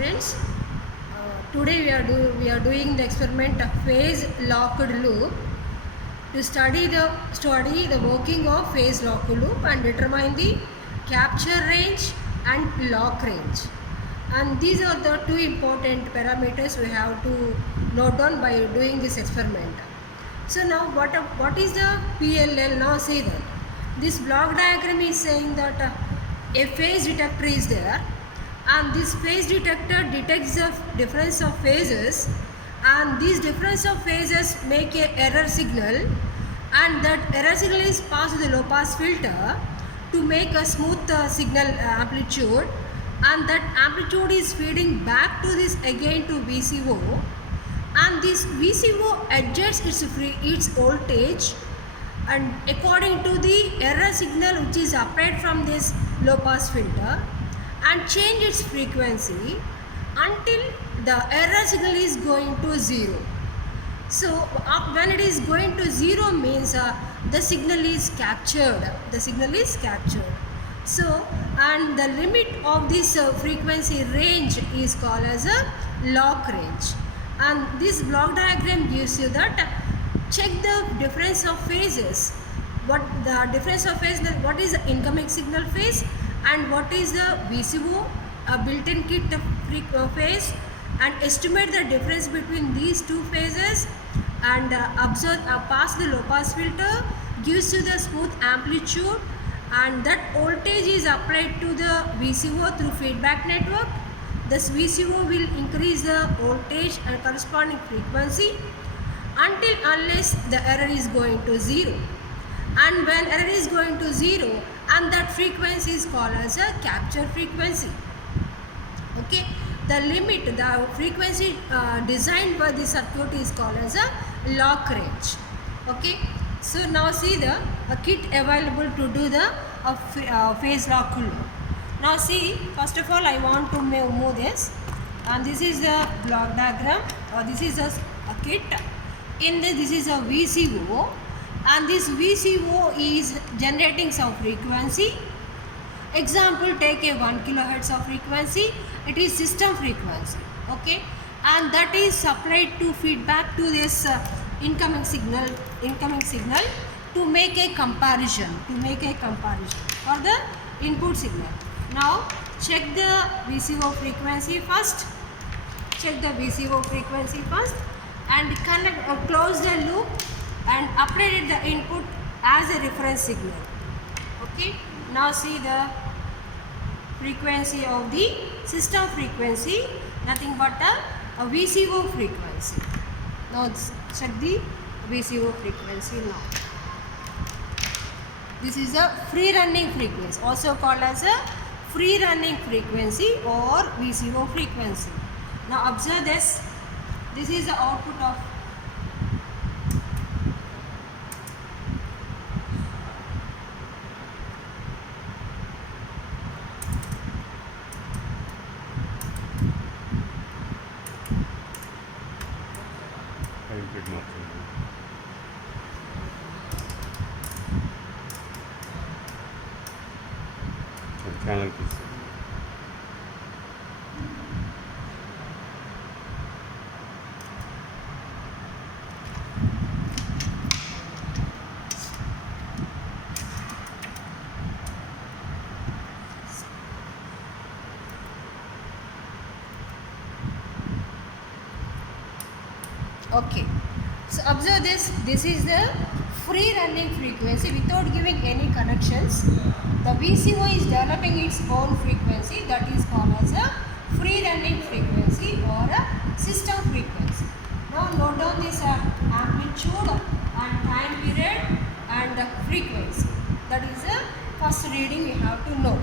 Friends, today we are doing the experiment of phase locked loop to study the working of phase locked loop and determine the capture range and lock range. And these are the two important parameters we have to note down by doing this experiment. So now what is the PLL? Now see that this block diagram is saying that a phase detector is there, and this phase detector detects the difference of phases, and these difference of phases make a error signal, and that error signal is passed to the low pass filter to make a smooth signal amplitude, and that amplitude is feeding back to this again to VCO, and this VCO adjusts its voltage and according to the error signal which is applied from this low pass filter, and change its frequency until the error signal is going to 0. So when it is going to 0 means the signal is captured. So and the limit of this frequency range is called as a lock range, and this block diagram gives you that check the difference of phases. What the difference of phase, what is the incoming signal phase and what is the VCO built-in kit phase, and estimate the difference between these two phases, and observe pass the low pass filter gives you the smooth amplitude, and that voltage is applied to the VCO through feedback network. This VCO will increase the voltage and corresponding frequency unless the error is going to 0, and when error is going to 0, and that frequency is called as a capture frequency. Okay, the limit, the frequency designed by the circuit is called as a lock range. Okay, so now see the kit available to do the phase lock loop. Now see, first of all I want to move this, and this is the block diagram, or this is a kit. In this is a VCO, and this VCO is generating some frequency. Example, take a 1 kilohertz of frequency, it is system frequency. Okay, and that is supplied to feedback to this incoming signal to make a comparison for the input signal. Now check the VCO frequency first, and close the loop and updated the input as a reference signal. Okay, now see the frequency of the system frequency, nothing but a VCO frequency. Now check the VCO frequency now. This is a free running frequency, also called as a free running frequency or VCO frequency. Now observe this. This is the output of channel. Okay, so observe this. This is the free running frequency without giving any connections. The VCO is developing its own frequency, that is called as a free running frequency or a system frequency. Now note down this amplitude and time period and the frequency. That is the first reading we have to know.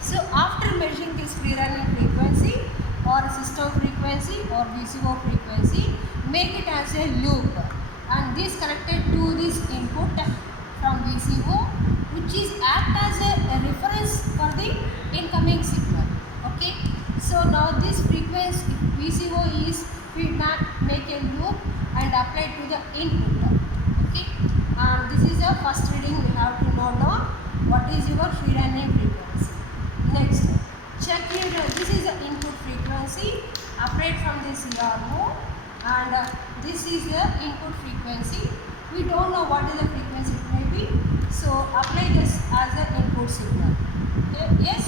So after measuring this free running frequency or system frequency or VCO frequency, make it as a loop, and this connected to this input from VCO, which is act as a reference for the incoming signal. Okay, so now this frequency VCO is feedback, make a loop and apply to the input. Okay, this is the first reading we have to know now what is your free running frequency. Next, check here, this is the input frequency applied from this CRO, and this is the input frequency. We don't know what is the frequency it may be, so apply this as an input signal. Okay? Yes.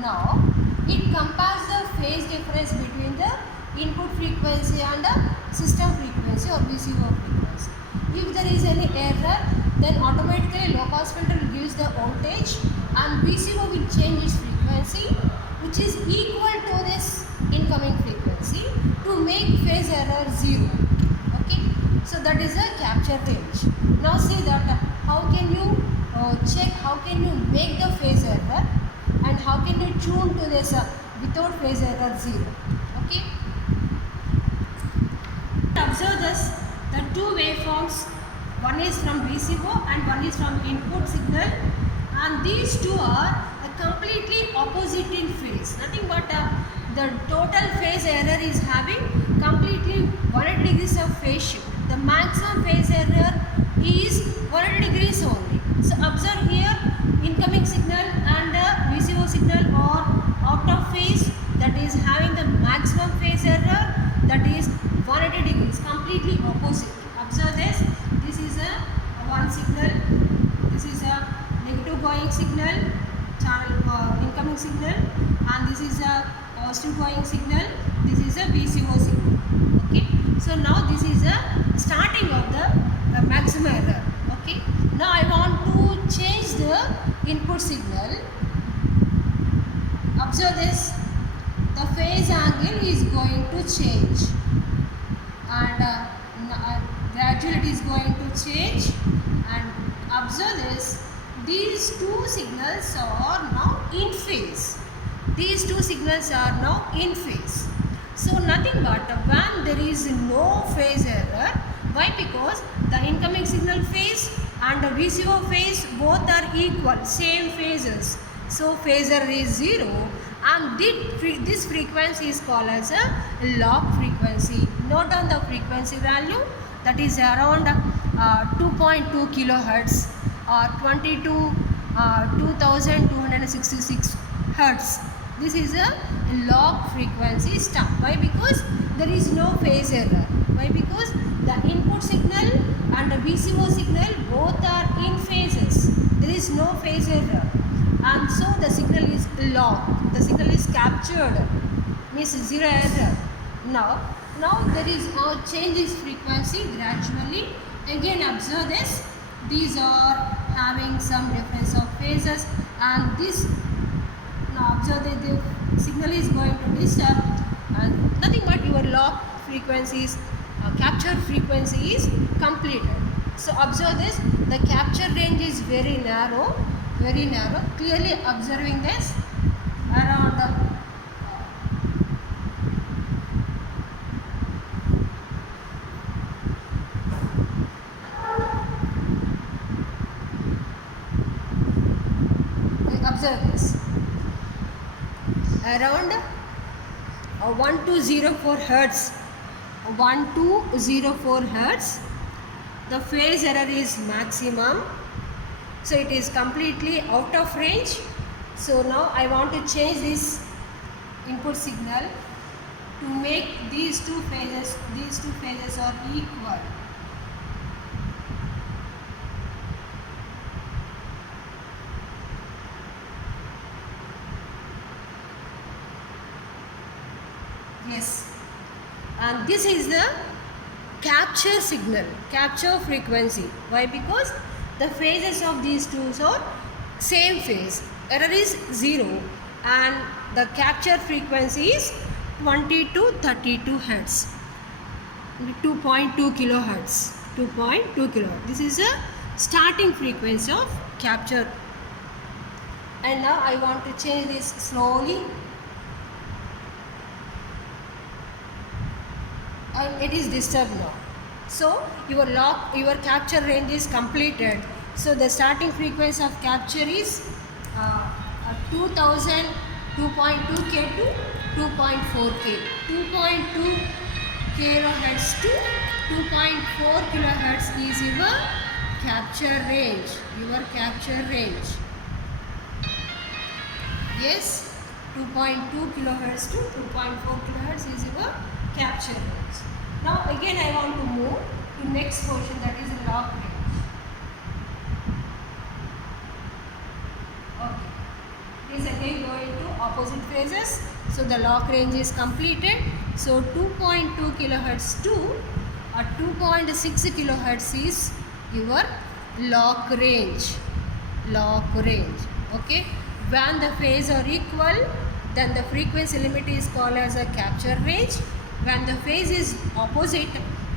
Now it compares the phase difference between the input frequency and the system frequency or VCO frequency. If there is any error, then automatically low pass filter gives the voltage and VCO will change its frequency, which is equal to this incoming frequency, to make phase error 0. Okay, so that is a capture range. Now see that how can you check, how can you make the phase error, and how can you tune to this without phase error 0. Okay, observe this, the two waveforms, one is from VCO and one is from input signal, and these two are completely opposite in phase. Nothing but the total phase error is having completely 180 degrees of phase shift. The maximum phase error is 180 degrees only. So observe here, incoming signal and VCO signal are out of phase, that is having the maximum phase error, that is 180 degrees, completely opposite. Observe this, this is a one signal, this is a negative going signal, channel incoming signal, and this is a positive going signal, this is a VCO signal. Okay, so now this is a starting of the maximum error. Okay, now I want to change the input signal. Observe this, the phase angle is going to change, and gradually it is going to change, and observe this, these two signals are now in phase. These two signals are now in phase. So nothing but when there is no phase error. Why? Because the incoming signal phase and the VCO phase both are equal, same phases. So phase error is 0, and this frequency is called as a log frequency. Note down the frequency value, that is around 2.2 kilohertz or 2266 hertz. This is a log frequency stop. Why? Because there is no phase error. Why? Because the input signal and the VCO signal both are in phases. There is no phase error, and so the signal is log. The signal is captured, means 0 error. Now there is now change this frequency gradually. Again observe this, these are having some difference of phases, and this, now observe that the signal is going to disturb, and nothing but your log frequencies, captured frequency is completed. So observe this, the capture range is very narrow, clearly observing this, around observe this, around 1204 hertz, 1204 hertz, the phase error is maximum, so it is completely out of range. So now I want to change this input signal to make these two phases are equal. Yes, and this is the capture signal, capture frequency. Why? Because the phases of these two are same phase, error is 0, and the capture frequency is 20 to 32 hertz, 2.2 kilohertz, 2.2 kilohertz. This is a starting frequency of capture. And now I want to change this slowly. It is disturbed now. So your capture range is completed. So the starting frequency of capture is 2000, 2.2K to 2.4K, 2.2 kilohertz to 2.4 kilohertz is your capture range. Yes, 2.2 kilohertz to 2.4 kilohertz is your capture range. Now again I want to move to next portion, that is lock range. Okay. It is again going to opposite phases. So the lock range is completed. So 2.2 kilohertz to 2.6 kilohertz is your lock range. Lock range. Okay. When the phase are equal, then the frequency limit is called as a capture range. When the phase is opposite,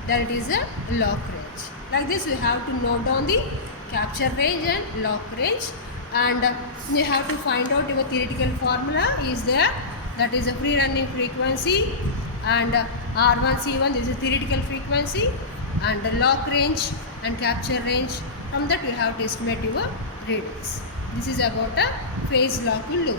then it is a lock range. Like this, you have to note down the capture range and lock range, and you have to find out your theoretical formula is there. That is a free running frequency, and R1C1, this is theoretical frequency, and the lock range and capture range. From that you have to estimate your readings. This is about a phase lock loop.